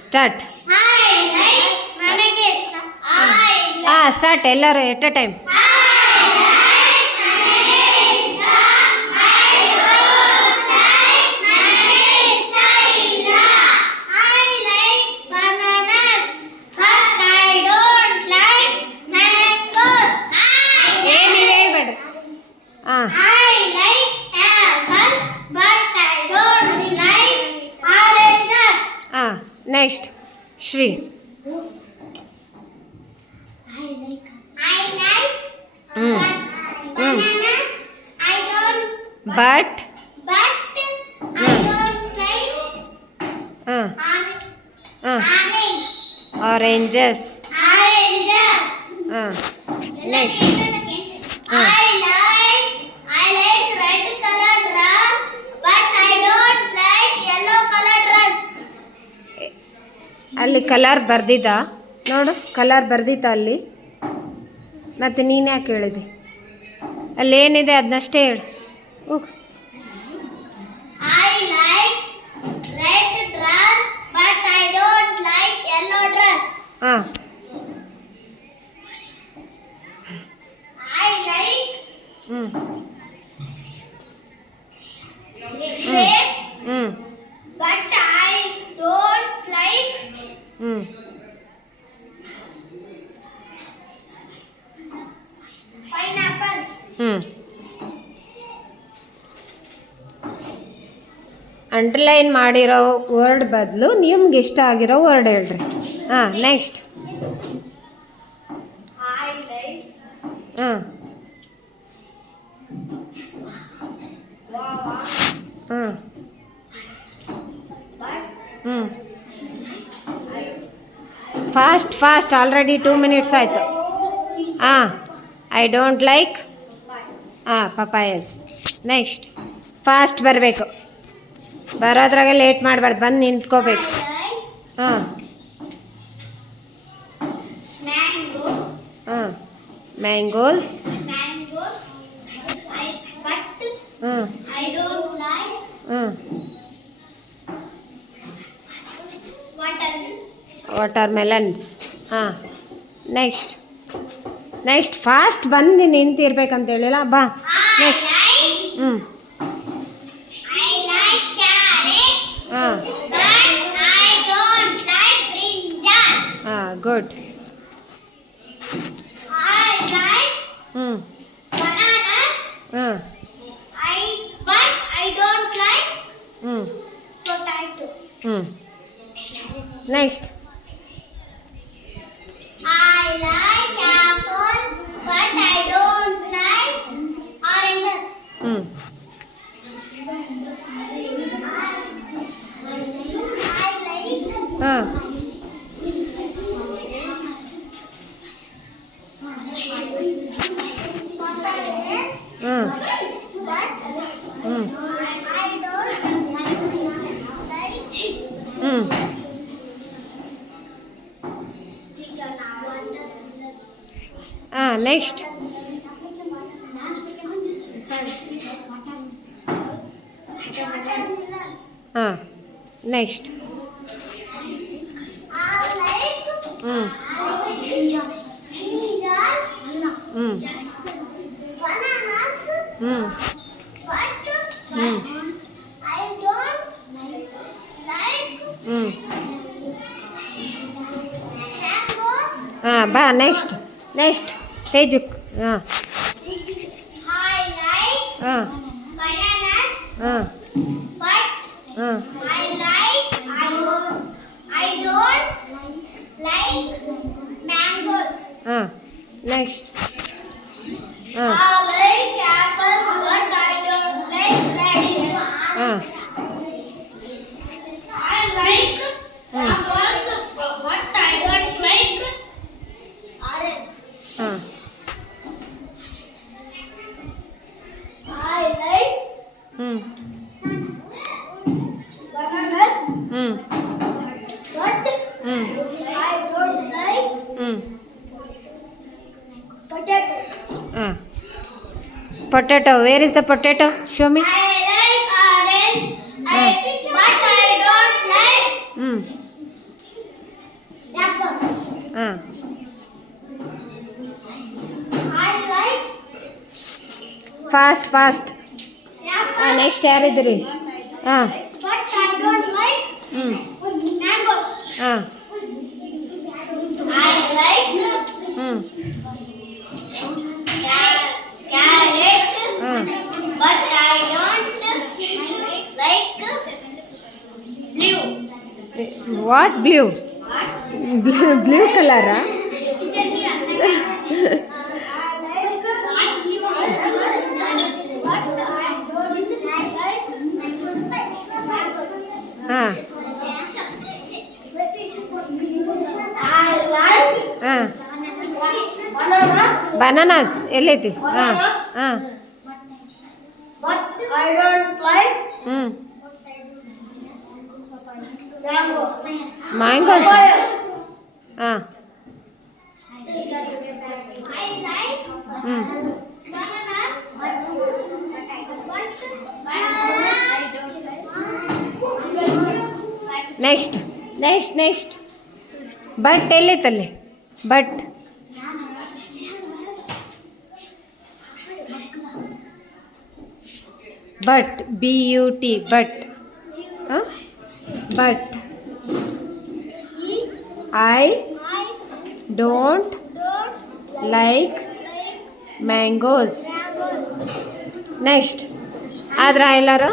ಸ್ಟಾರ್ಟ್. ನನಗೆ ಇಷ್ಟ. ಸ್ಟಾರ್ಟ್ ಎಲ್ಲರೂ ಎಟ್ ಅ ಟೈಮ್. ಏನಿದೆ ಹೇಳ್ಬೇಡ್ರಿ. Next Shri. But oranges. Next ಅಲ್ಲಿ ಕಲರ್ ಬರ್ದಿದ್ದ ನೋಡು, ಕಲರ್ ಬರ್ದಿತ್ತ ಅಲ್ಲಿ. ಮತ್ತು ನೀನು ಯಾಕೆ ಹೇಳಿದೆ? ಅಲ್ಲಿ ಏನಿದೆ ಅದನ್ನಷ್ಟೇ ಹೇಳು. ಹಾಂ ಅಂಡರ್ಲೈನ್ ಮಾಡಿರೋ ವರ್ಡ್ ಬದಲು ನಿಮ್ಗೆ ಇಷ್ಟ ಆಗಿರೋ ವರ್ಡ್ ಹೇಳ್ರಿ. ನೆಕ್ಸ್ಟ್. ಫಾಸ್ಟ್ ಆಲ್ರೆಡಿ 2 minutes ಆಯಿತು. I don't like papayas. Next fast ಬರಬೇಕು, ಬರೋದ್ರಾಗ ಲೇಟ್ ಮಾಡಬಾರ್ದು, ಬಂದು ನಿಂತ್ಕೋಬೇಕು. ಮ್ಯಾಂಗೋಸ್. ವಾಟರ್ಮೆಲನ್ಸ್. ನೆಕ್ಸ್ಟ್ ಫಾಸ್ಟ್ ಬಂದು ನಿಂತಿರ್ಬೇಕಂತ ಹೇಳಿಲ್ಲ. ಬಾ next. Good. Next. Next. Next. ಬಾ next. Teju. Next. Potato. Where is the potato? Show me. I like orange, but I don't like fast fast. ಹಾಂ ನೆಕ್ಸ್ಟ್ ಯಾರಿದ್ದೀರಿ? ಹಾಂ But I don't like ಹ್ಞೂ mangoes. ಹಾಂ I like ಹ್ಞೂ carrot. ಹಾಂ But I don't like blue. What blue? Blue ಕಲರಾ? ಹಾಂ ಹಾಂ ಬನಾನಾಸ್ ಎಲ್ಲೈತಿ? ಹಾಂ ಹಾಂ But I don't like ಹ್ಞೂ mangoes. ಮ್ಯಾಂಗೋಸ್ ಹಾಂ I like ಹ್ಞೂ bananas. Next next next but ಎಲ್ಲೈತಲ್ಲಿ? ಬಟ್ ಬಟ್ BUT ಬಟ್ ಹಾಂ but I don't like mangoes. Next ಆದ್ರ ಎಲ್ಲರೂ